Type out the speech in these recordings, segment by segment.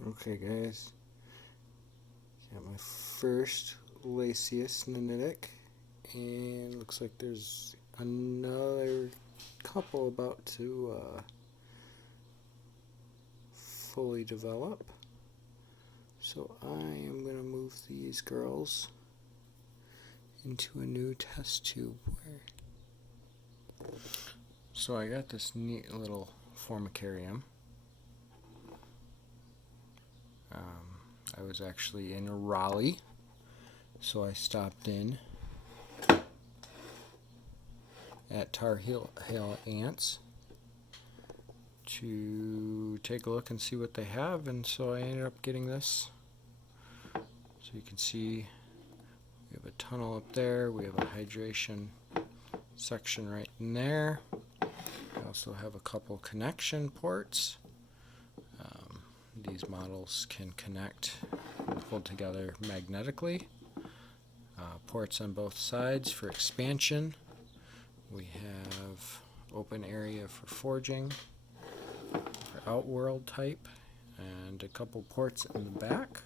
Okay, guys, got my first Lasius N, and looks like there's another couple about to fully develop. So I am going to move these girls into a new test tube. So I got this neat little formicarium. I was actually in Raleigh, so I stopped in at Tarheel Ants to take a look and see what they have, and so I ended up getting this. So you can see we have a tunnel up there, we have a hydration section right in there. We also have a couple connection ports. These models can connect and hold together magnetically. Ports on both sides for expansion. We have open area for forging, for outworld type, and a couple ports in the back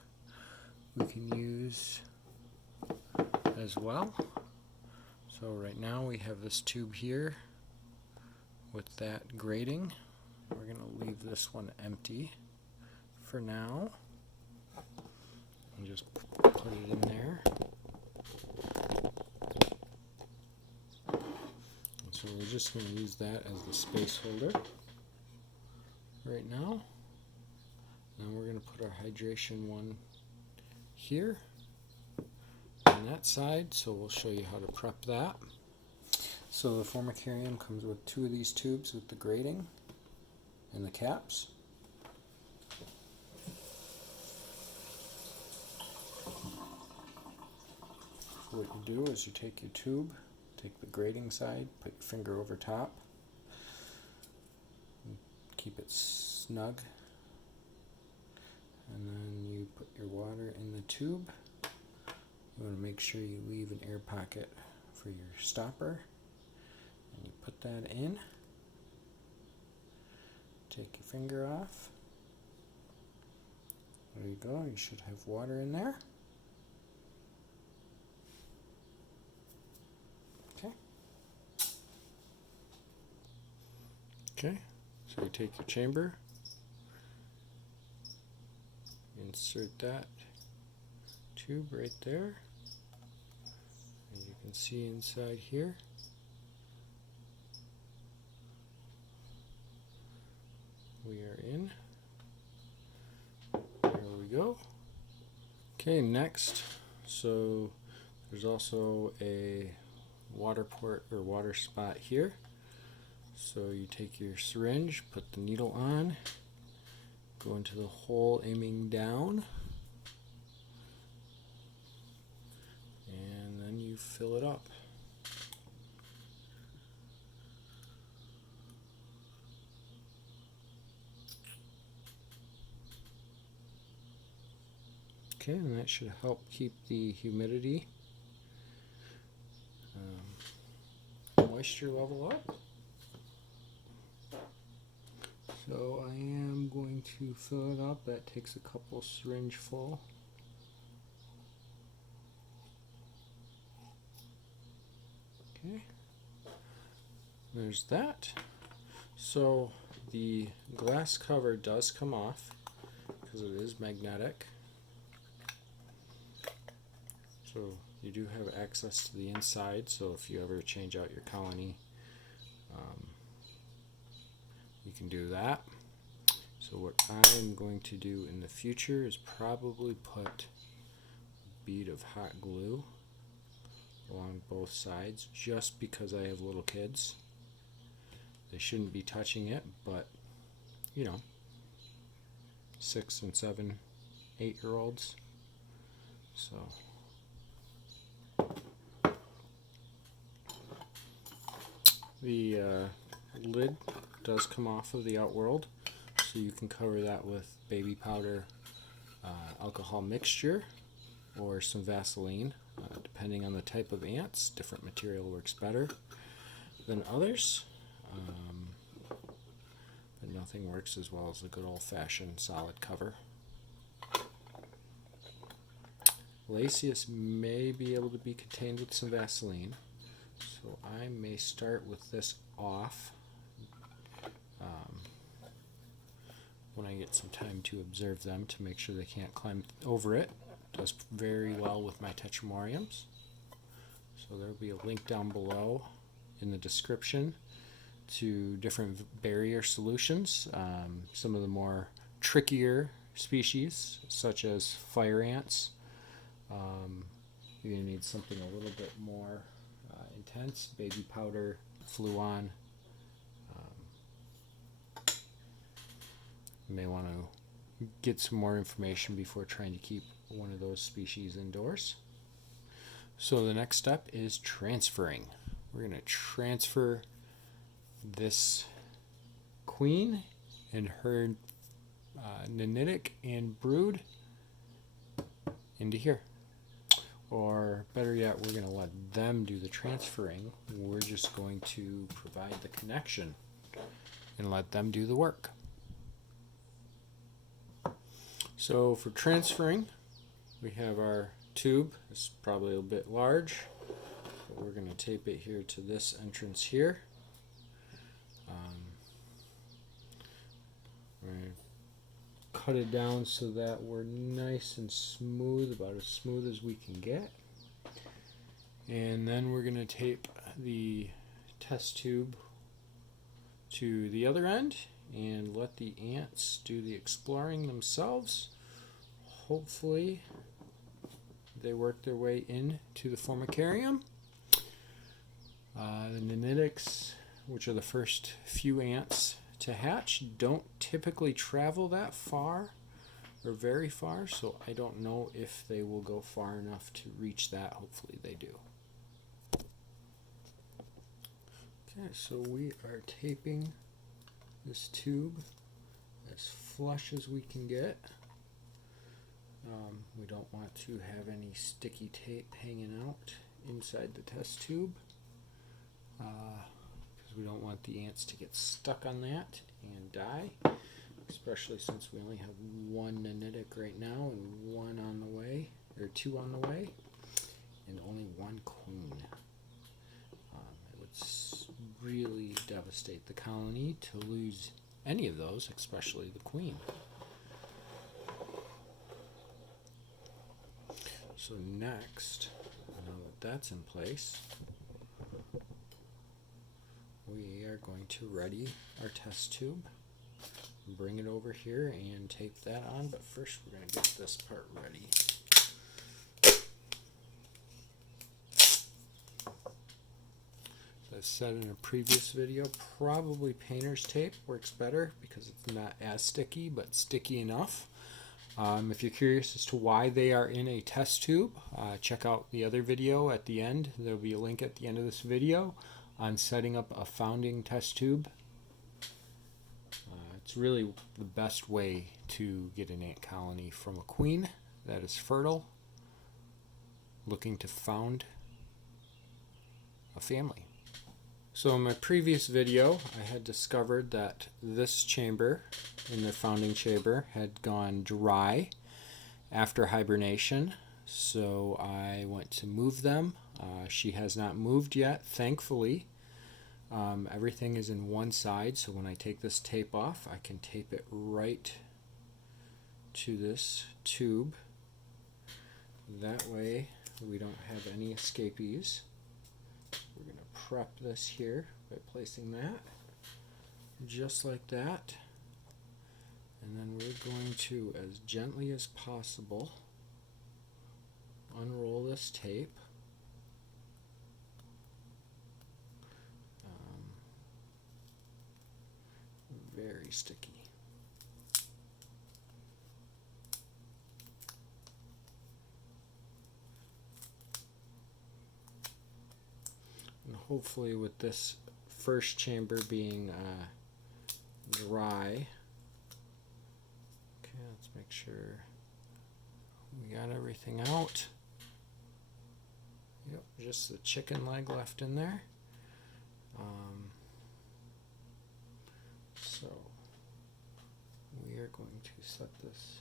we can use as well. So right now we have this tube here with that grating. We're going to leave this one empty for now and just put it in there. And so we're just going to use that as the space holder right now. Now we're going to put our hydration one here on that side, so we'll show you how to prep that. So the formicarium comes with two of these tubes with the grating and the caps. So what you do is you take your tube, take the grating side, put your finger over top, keep it snug, and then you put your water in the tube. You want to make sure you leave an air pocket for your stopper, and you put that in. Take your finger off. There you go, you should have water in there. Okay, so you take your chamber, insert that tube right there, and you can see inside here. We are in. There we go. Okay, next, so there's also a water port or water spot here. So you take your syringe, put the needle on, go into the hole aiming down, and then you fill it up. Okay, and that should help keep the humidity, moisture level up. So I am going to fill it up. That takes a couple syringe full. Okay, there's that. So the glass cover does come off because it is magnetic. So you do have access to the inside, so if you ever change out your colony, you can do that. So what I'm going to do in the future is probably put a bead of hot glue along both sides, just because I have little kids. They shouldn't be touching it, but you know, 6 and 7, 8-year-olds. So the lid does come off of the outworld, so you can cover that with baby powder, alcohol mixture, or some Vaseline. Depending on the type of ants, different material works better than others, but nothing works as well as a good old-fashioned solid cover. Lasius may be able to be contained with some Vaseline, so I may start with this off when I get some time to observe them to make sure they can't climb over it. It does very well with my Tetramoriums. So there will be a link down below in the description to different barrier solutions. Some of the more trickier species, such as fire ants. You're going to need something a little bit more intense. Baby powder, fluon. You may want to get some more information before trying to keep one of those species indoors. So the next step is transferring. We're going to transfer this queen and her nenitic and brood into here. Or better yet, we're going to let them do the transferring. We're just going to provide the connection and let them do the work. So for transferring, we have our tube. It's probably a bit large, but we're going to tape it here to this entrance here. We're going to cut it down so that we're nice and smooth, about as smooth as we can get. And then we're going to tape the test tube to the other end and let the ants do the exploring themselves. Hopefully they work their way into the formicarium. The nenitics, which are the first few ants to hatch, don't typically travel that far or very far, so I don't know if they will go far enough to reach that. Hopefully they do. Okay, so we are taping this tube as flush as we can get. We don't want to have any sticky tape hanging out inside the test tube because we don't want the ants to get stuck on that and die, especially since we only have one nenitic right now and one on the way, or two on the way, and only one queen. It would really devastate the colony to lose any of those, especially the queen. So next, now that that's in place, we are going to ready our test tube, bring it over here and tape that on, but first we're going to get this part ready. As I've said in a previous video, probably painter's tape works better because it's not as sticky, but sticky enough. If you're curious as to why they are in a test tube, check out the other video at the end. There will be a link at the end of this video on setting up a founding test tube. It's really the best way to get an ant colony from a queen that is fertile, looking to found a family. So in my previous video, I had discovered that this chamber, in the founding chamber, had gone dry after hibernation. So I went to move them. She has not moved yet, thankfully. Everything is in one side, so when I take this tape off, I can tape it right to this tube. That way we don't have any escapees. We're going to prep this here by placing that just like that, and then we're going to, as gently as possible, unroll this tape. Very sticky. And hopefully with this first chamber being dry, okay, let's make sure we got everything out. Yep, just the chicken leg left in there. So we are going to set this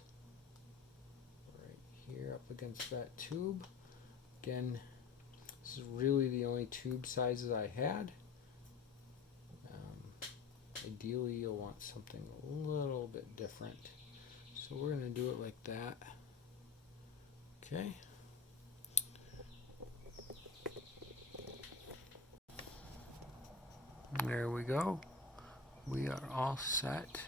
right here up against that tube. Again, this is really the only tube sizes I had. Ideally, you'll want something a little bit different. So we're going to do it like that. Okay. There we go. We are all set.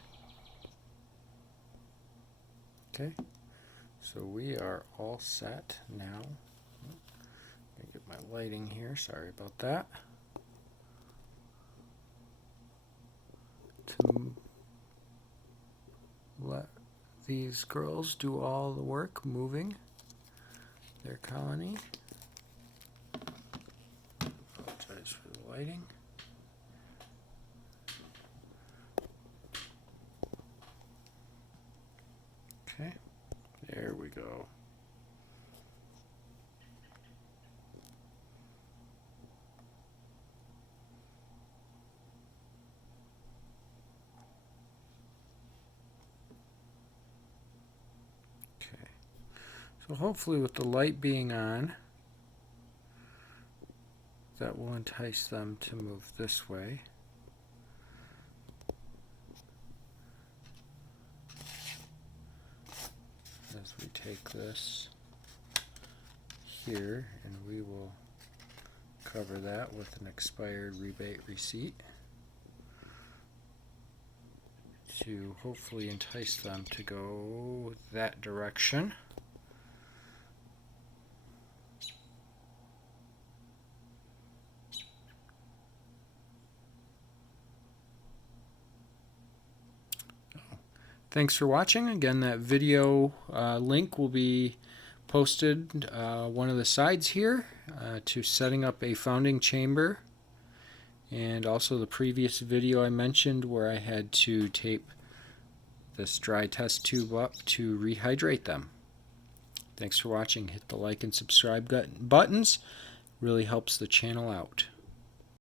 Okay. So we are all set now. Let me get my lighting here. Sorry about that. To let these girls do all the work moving their colony. Apologize for the lighting. Okay, there we go. So hopefully with the light being on, that will entice them to move this way. As we take this here, and we will cover that with an expired rebate receipt to hopefully entice them to go that direction. Thanks for watching. Again, that video link will be posted one of the sides here to setting up a founding chamber, and also the previous video I mentioned where I had to tape this dry test tube up to rehydrate them. Thanks for watching. Hit the like and subscribe buttons. Really helps the channel out.